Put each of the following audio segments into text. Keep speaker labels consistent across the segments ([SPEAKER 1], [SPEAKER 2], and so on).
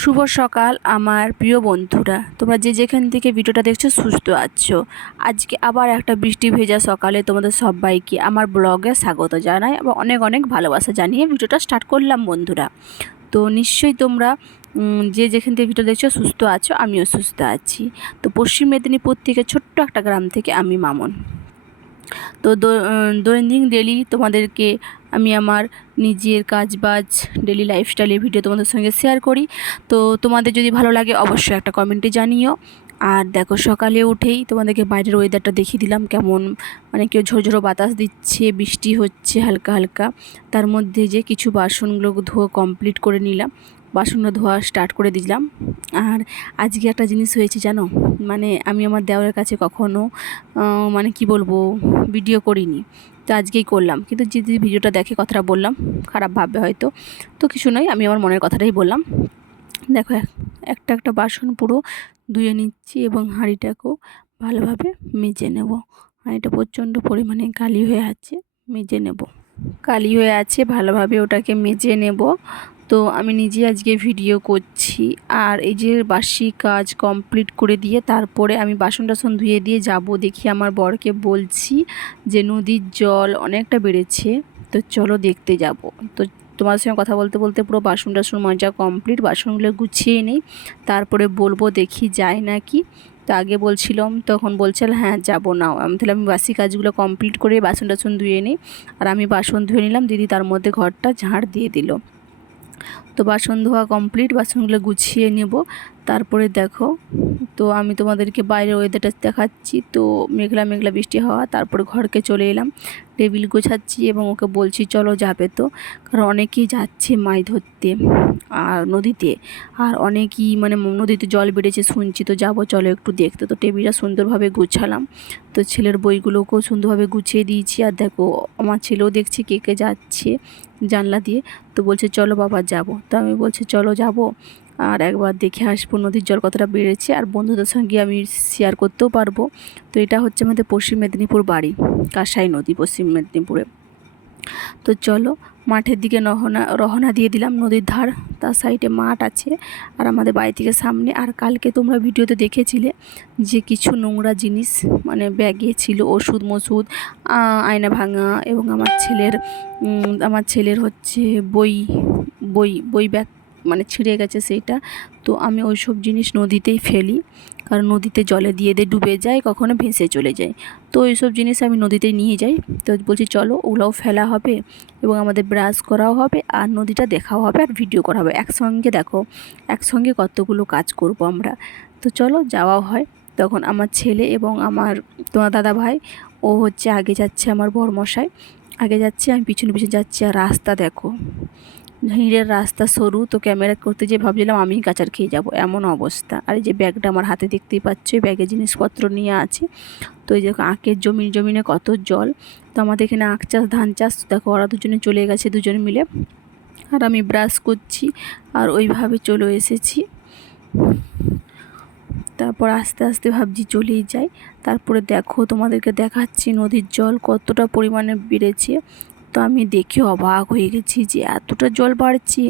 [SPEAKER 1] শুভ সকাল আমার প্রিয় বন্ধুরা। তোমরা যে যেখান থেকে ভিডিওটা দেখছ সুস্থ আছো। আজকে আবার একটা বৃষ্টি ভেজা সকালে তোমাদের সবাইকে আমার ব্লগে স্বাগত জানাই এবং অনেক অনেক ভালোবাসা জানিয়ে ভিডিওটা স্টার্ট করলাম বন্ধুরা। তো নিশ্চয়ই তোমরা যে যেখান থেকে ভিডিও দেখছ সুস্থ আছো, আমিও সুস্থ আছি। তো পশ্চিম মেদিনীপুর থেকে ছোট্ট একটা গ্রাম থেকে আমি মামন। তো দৈনন্দিন ডেলি তোমাদেরকে আমি আমার নিজের কাজ বাজ ডেলি লাইফস্টাইলের ভিডিও তোমাদের সঙ্গে শেয়ার করি। তো তোমাদের যদি ভালো লাগে অবশ্যই একটা কমেন্টে জানিও। আর দেখো সকালে উঠেই তোমাদেরকে বাইরের ওয়েদারটা দেখিয়ে দিলাম কেমন মানে কেউ ঝোড়ো বাতাস দিচ্ছে, বৃষ্টি হচ্ছে হালকা হালকা। তার মধ্যে যে কিছু বাসনগুলো ধোয়া কমপ্লিট করে নিলাম। বাসনগুলো ধোয়া স্টার্ট করে দিলাম। আর আজকে একটা জিনিস হয়েছে জানো? মানে আমি আমার দেওয়ারের কাছে কখনো মানে কি বলব ভিডিও করিনি। তো আজকেই করলাম। কিন্তু যদি ভিডিওটা দেখে কথাটা বললাম, খারাপ ভাববে হয়তো। তো কিছু নয়, আমি আমার মনের কথাটাই বললাম। দেখো, এক- একটা একটা বাসন পুরো ধুয়ে নিচ্ছি এবং হাঁড়িটাকেও ভালোভাবে মেজে নেব। হাঁড়িটা প্রচণ্ড পরিমাণে কালি হয়ে আছে, মেজে নেব। কালি হয়ে আছে, ভালোভাবে ওটাকে মেজে নেব। তো আমি নিজে আজকে ভিডিও করছি। আর এই যে বাসি কাজ কমপ্লিট করে দিয়ে তারপরে আমি বাসন টাসন ধুয়ে দিয়ে যাব দেখি আমার বরকে বলছি যে নদীর জল অনেকটা বেড়েছে, তো চলো দেখতে যাব। তো তোমার সঙ্গে কথা বলতে বলতে পুরো বাসন টাসন মজা কমপ্লিট বাসনগুলো গুছিয়ে নেই। তারপরে বলব দেখি যায় নাকি। তো আগে বলছিলাম, তখন বলছিল হ্যাঁ যাব না আমি তাহলে আমি বাসি কাজগুলো কমপ্লিট করে বাসন টাসন ধুয়ে নিই। আর আমি বাসন ধুয়ে নিলাম, দিদি তার মধ্যে ঘরটা ঝাড় দিয়ে দিল। তো বাসন ধোয়া কমপ্লিট বাসনগুলো গুছিয়ে নেব। তারপরে দেখো, তো আমি তোমাদেরকে বাইরের ওয়েদারটা দেখাচ্ছি। তো মেঘলা মেঘলা বৃষ্টি হওয়া, তারপরে ঘরকে চলে এলাম, টেবিল গোছাচ্ছি এবং ওকে বলছি, চলো যাবে তো। কারণ অনেকেই যাচ্ছে মাছ ধরতে আর নদীতে। আর অনেকই মানে নদীতে জল বেড়েছে, শুনছি তো যাব, চলো একটু দেখতে। তো টেবিলটা সুন্দরভাবে গুছালাম। তো ছেলের বইগুলোকেও সুন্দরভাবে গুছিয়ে দিয়েছি। আর দেখো, আমার ছেলেও দেখছি কে কে যাচ্ছে জানলা দিয়ে। তো বলছে, চলো বাবা, যাব। তো আমি বলছি, চলো যাব? আর একবার দেখে আসব নদীর জল কতটা বেড়েছে আর বন্ধুদের সঙ্গে আমি শেয়ার করতেও পারব। তো এটা হচ্ছে আমাদের পশ্চিম মেদিনীপুর বাড়ি কাঁসাই নদী পশ্চিম মেদিনীপুরে। তো চলো মাঠের দিকে রহনা রহনা দিয়ে দিলাম নদীর ধার তার সাইডে মাঠ আছে আর আমাদের বাড়ি থেকে সামনে। আর কালকে তোমরা ভিডিওতে দেখেছিলে যে কিছু নোংরা জিনিস মানে ব্যাগে ছিল ওষুধ আহ, আয়না ভাঙা এবং আমার ছেলের আমার ছেলের হচ্ছে বই বই বই ব্যাগ মানে ছিঁড়ে গেছে সেইটা। তো আমি ওই সব জিনিস নদীতেই ফেলি। কারণ নদীতে জলে দিয়ে দিয়ে ডুবে যায়, কখনো ভেসে চলে যায়। তো ওই সব জিনিস আমি নদীতে নিয়ে যাই। তো বলছি, চলো, ওগুলোও ফেলা হবে এবং আমাদের ব্রাশ করাও হবে আর নদীটা দেখাও হবে আর ভিডিও করা হবে। একসঙ্গে দেখো, একসঙ্গে কতগুলো কাজ করব আমরা। তো চলো, যাওয়াও হয়। তখন আমার ছেলে এবং আমার তোমার দাদা ভাই, ও হচ্ছে আগে যাচ্ছে আমার বরমশাই। আগে যাচ্ছে, আমি পিছনে পিছনে যাচ্ছি। আর রাস্তা দেখো। হিঁড়ের রাস্তা সরু, তো ক্যামেরা করতে যে ভাবছিলাম আমি কাচার খেয়ে যাব। এমন অবস্থা। আর এই যে ব্যাগটা আমার হাতে দেখতেই পাচ্ছ ব্যাগে জিনিসপত্র নিয়ে আছে। তো এই দেখো আখের জমি জমিনে কত জল। তো আমাদের এখানে আখ চাষ, ধান চাষ, দেখো ওরা দুজনে চলে গেছে দুজন মিলে। আর আমি ব্রাশ করছি আর ওইভাবে চলে এসেছি। তারপর আস্তে আস্তে ভাবছি চলেই যাই। তারপরে দেখো তোমাদেরকে দেখাচ্ছি নদীর জল কতটা পরিমাণে বেড়েছে। তো আমি দেখে অবাক হয়ে গেছি যে এতটা জল বাড়ছে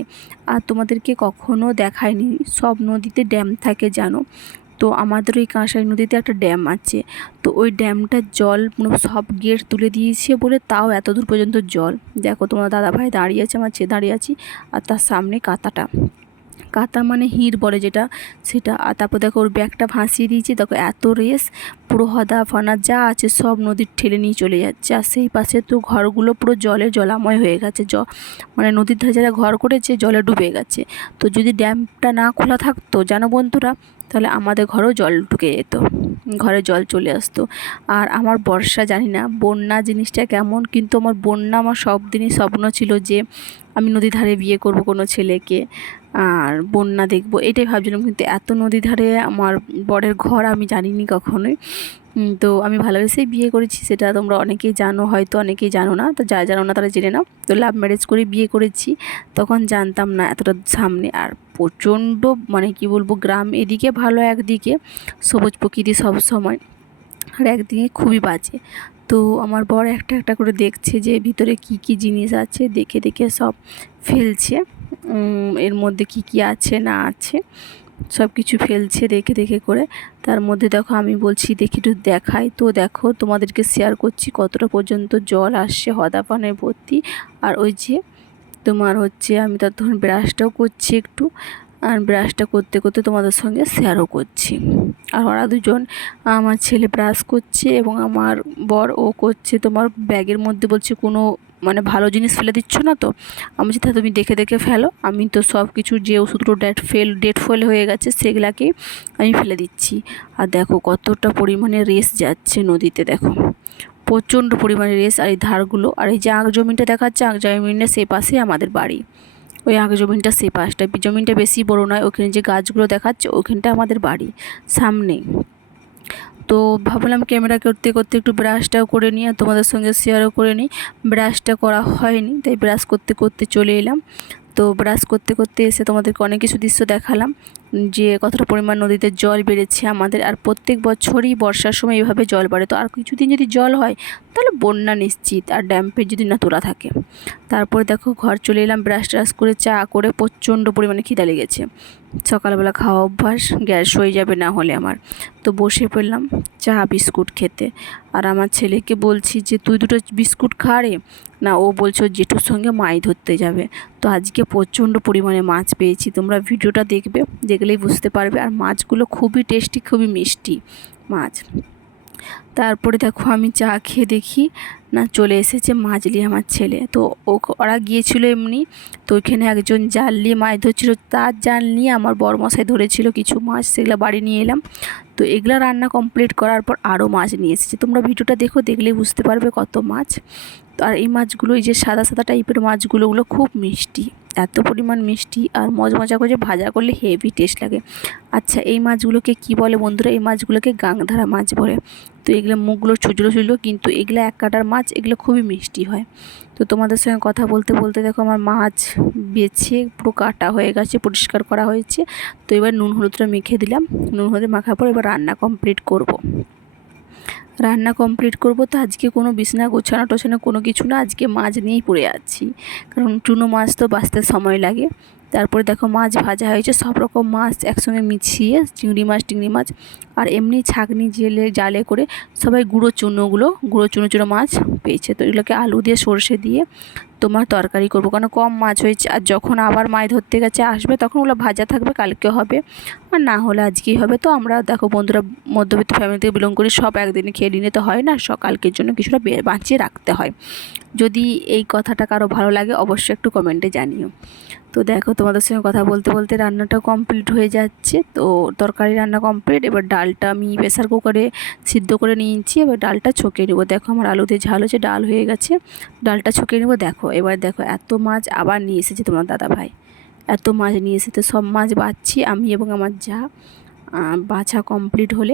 [SPEAKER 1] আর তোমাদেরকে কখনো দেখায়নি। সব নদীতে ড্যাম থাকে, জানো? তো আমাদের ওই কাঁসাই নদীতে একটা ড্যাম আছে। তো ওই ড্যামটার জল সব গেট তুলে দিয়েছে বলে তাও এত দূর পর্যন্ত জল। দেখো তোমার দাদা ভাই দাঁড়িয়ে আছে, আমার ছে দাঁড়িয়ে আছি, আর তার সামনে কাতাটা কাতা মানে হির বলে যেটা, সেটা। আর তারপর দেখো ওর ব্যাগটা ভাসিয়ে দিয়েছে, দেখো এত রেস, পুরো হদা ফনা যা আছে সব নদীর ঠেলে নিয়ে চলে যাচ্ছে। আর সেই পাশে তো ঘরগুলো পুরো জলে জলাময় হয়ে গেছে, জ মানে নদীর ধারে যারা ঘর করেছে জলে ডুবে গেছে। তো যদি ড্যামটা না খোলা থাকতো, জানো বন্ধুরা, তাহলে আমাদের ঘরেও জল ঢুকে যেত, ঘরে জল চলে আসতো। আর আমার বর্ষা জানি না, বন্যা জিনিসটা কেমন, কিন্তু আমার বন্যা আমার সব দিনই স্বপ্ন ছিল যে আমি নদী ধারে বিয়ে করব কোনো ছেলেকে। আর বন্যা দেখব, এটাই ভাবছিলাম। কিন্তু এত নদী ধারে আমার বরের ঘর আমি জানিনি কখনোই। তো আমি ভালোবেসেই বিয়ে করেছি, সেটা তোমরা অনেকেই জানো, হয়তো অনেকেই জানো না। তো যা জানো না, তারা জেনে নাও। তো লাভ ম্যারেজ করে বিয়ে করেছি, তখন জানতাম না এতটা সামনে। আর প্রচণ্ড মানে কি বলব, গ্রাম এদিকে ভালো, একদিকে সবুজ প্রকৃতি সব সময়, আর একদিকে খুবই বাজে। তো আমার বর একটা একটা করে দেখছে যে ভিতরে কি কি জিনিস আছে, দেখে দেখে সব ফেলছে। এর মধ্যে কি কি আছে, না আছে সব কিছু ফেলছে দেখে দেখে করে। তার মধ্যে দেখো আমি বলছি, দেখি একটু দেখাই। তো দেখো, তোমাদেরকে শেয়ার করছি কতটা পর্যন্ত জল আসছে হদা পানে ভর্তি। আর ওই যে তোমার হচ্ছে, আমি ততক্ষণ ব্রাশটাও করছি একটু। আর ব্রাশটা করতে করতে তোমাদের সঙ্গে শেয়ারও করছি। আর ওরা দুজন, আমার ছেলে ব্রাশ করছে এবং আমার বর ও করছে। তোমার ব্যাগের মধ্যে বলছে কোনো মানে ভালো জিনিস ফেলে দিচ্ছ না তো? আমি বলছি তুমি দেখে দেখে ফেলো। আমি তো সব কিছু যে ওষুধগুলো ডেট ফেল ডেট ফেল হয়ে গেছে, সেগুলাকেই আমি ফেলে দিচ্ছি। আর দেখো কতটা পরিমাণে রেস যাচ্ছে নদীতে, দেখো। প্রচণ্ড পরিমাণে রেস আর এই ধারগুলো, আর এই যে আঁক জমিনটা দেখাচ্ছে আঁক জমিনের সে পাশে আমাদের বাড়ি। ওই আঁক জমিনটা সে পাশটা জমিনটা বেশি বড় নয়, ওখানে যে গাছগুলো দেখাচ্ছে, ওখানটা আমাদের বাড়ি, সামনেই। তো ভাবলাম ক্যামেরা করতে করতে একটু ব্রাশটাও করে নিই আর তোমাদের সঙ্গে শেয়ারও করে নিই। ব্রাশটা করা হয়নি, তাই ব্রাশ করতে করতে চলে এলাম। তো ব্রাশ করতে করতে এসে তোমাদেরকে অনেক কিছু দৃশ্য দেখালাম। যে কতটা পরিমাণ নদীতে জল বেড়েছে আমাদের, আর প্রত্যেক বছরই বর্ষার সময় এভাবে জল বাড়ে। তো আর কিছুদিন যদি জল হয়, তাহলে বন্যা নিশ্চিত, আর ড্যাম্পের যদি না তোলা থাকে। তারপরে দেখো, ঘর চলে এলাম ব্রাশ ট্রাশ করে চা করে প্রচণ্ড পরিমাণে খিদা লেগেছে। সকালবেলা খাওয়া অভ্যাস, গ্যাস হয়ে যাবে না হলে আমার। তো বসে পড়লাম চা, বিস্কুট খেতে। আর আমার ছেলেকে বলছি যে, তুই দুটো বিস্কুট খা রে। না, ও বলছে জেঠুর সঙ্গে মাছ ধরতে যাবে। তো আজকে প্রচণ্ড পরিমাণে মাছ পেয়েছি। তোমরা ভিডিওটা দেখবে। দেখলেই বুঝতে পারবে। আর মাছগুলো খুবই টেস্টি, খুবই মিষ্টি মাছ। তারপরে দেখো আমি চা খেয়ে দেখি। না, চলে এসেছে মাছলি আমার ছেলে। তো ও ওরা গিয়েছিল এমনি। তো ওইখানে একজন জাল নিয়ে মাছ ধরছিল, তার জাল নিয়ে আমার বড়মশাই ধরেছিল কিছু মাছ, সেগুলো বাড়ি নিয়ে এলাম। তো এগুলো রান্না কমপ্লিট করার পর আরও মাছ নিয়ে এসেছে। তোমরা ভিডিওটা দেখো দেখলেই বুঝতে পারবে কত মাছ। তো আর এই মাছগুলো, এই যে সাদা সাদা টাইপের মাছগুলো, ওগুলো খুব মিষ্টি। এত পরিমাণ মিষ্টি আর মজমজা করে ভাজা করলে হেভি টেস্ট লাগে। আচ্ছা এই মাছগুলোকে কি বলে বন্ধুরা? এই মাছগুলোকে গাংধারা মাছ বলে। তো এগুলো মুখগুলো ছুচলো ছুচলো কিন্তু এগুলো এক কাটার মাছ, এগুলো খুবই মিষ্টি হয়। তো তোমাদের সঙ্গে কথা বলতে বলতে দেখো আমার মাছ বেছে পুরো কাটা হয়ে গেছে, পরিষ্কার করা হয়েছে। তো এবার নুন হলুদটা মেখে দিলাম। নুন হলুদ মাখার পর এবার রান্না কমপ্লিট করব। রান্না কমপ্লিট করব তো আজকে কোনো বিছনা গোছানো টোছানো কোনো কিছু না, আজকে মাছ নিয়েই পড়ে আছি। কারণ চুনো মাছ তো বাঁচতে সময় লাগে। তারপরে দেখো মাছ ভাজা হয়েছে, সব রকম মাছ একসঙ্গে মিছিয়ে চিংড়ি মাছ, টিংড়ি মাছ, আর এমনি ছাঁকনি জেলে, জালে করে সবাই গুঁড়ো চুনোগুলো গুঁড়ো চুনো চুনো মাছ পেয়েছে। তো এগুলোকে আলু দিয়ে সর্ষে দিয়ে তোমার তরকারি করব, কারণ কম মাছ হয়েছে, আর যখন আবার মাছ ধরতে গেছে, আসবে, তখন ওগুলো ভাজা থাকবে, কালকে হবে, আর না হলে আজকেই হবে। তো আমরা দেখো বন্ধুরা, মধ্যবিত্ত ফ্যামিলি থেকে বিলং করি, সব একদিনে খেয়ে নিলে তো হয় না, সকালকের জন্য কিছুটা বাঁচিয়ে রাখতে হয়। যদি এই কথাটা কারও ভালো লাগে, অবশ্যই একটু কমেন্টে জানিও। তো দেখো তোমাদের সঙ্গে কথা বলতে বলতে রান্নাটা কমপ্লিট হয়ে যাচ্ছে। তো তরকারি রান্না কমপ্লিট এবার ডালটা আমি প্রেসার কুকারে সিদ্ধ করে নিয়েছি এবার ডালটা ছকে নেব। দেখো আমার আলুতে ঝাল হচ্ছে ডাল হয়ে গেছে। ডালটা ছকে নেব। দেখো, এবার দেখো এত মাছ আবার নিয়ে এসেছে তোমার দাদা ভাই এত মাছ নিয়ে এসেছে, সব মাছ বাছছি আমি এবং আমার যা বাছা কমপ্লিট হলে।